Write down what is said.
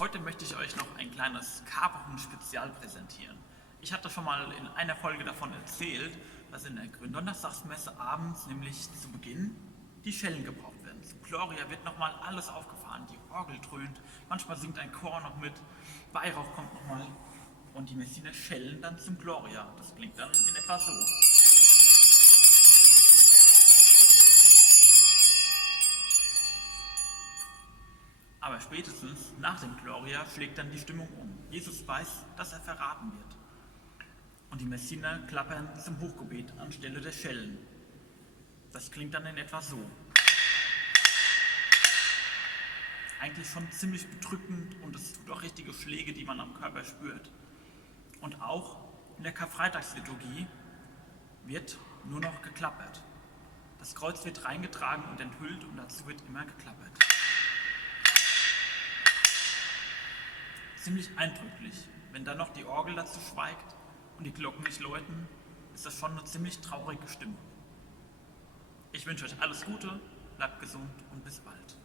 Heute möchte ich euch noch ein kleines Karpfen-Spezial präsentieren. Ich hatte schon mal in einer Folge davon erzählt, dass in der Gründonnerstagsmesse abends, nämlich zu Beginn, die Schellen gebraucht werden. Zum Gloria wird nochmal alles aufgefahren, die Orgel dröhnt, manchmal singt ein Chor noch mit, Weihrauch kommt nochmal und die Messiner schellen dann zum Gloria. Das klingt dann in etwa so. Aber spätestens nach dem Gloria schlägt dann die Stimmung um. Jesus weiß, dass er verraten wird. Und die Messiner klappern zum Hochgebet anstelle der Schellen. Das klingt dann in etwa so. Eigentlich schon ziemlich bedrückend und es tut auch richtige Schläge, die man am Körper spürt. Und auch in der Karfreitagsliturgie wird nur noch geklappert. Das Kreuz wird reingetragen und enthüllt und dazu wird immer geklappert. Ziemlich eindrücklich. Wenn dann noch die Orgel dazu schweigt und die Glocken nicht läuten, ist das schon eine ziemlich traurige Stimmung. Ich wünsche euch alles Gute, bleibt gesund und bis bald.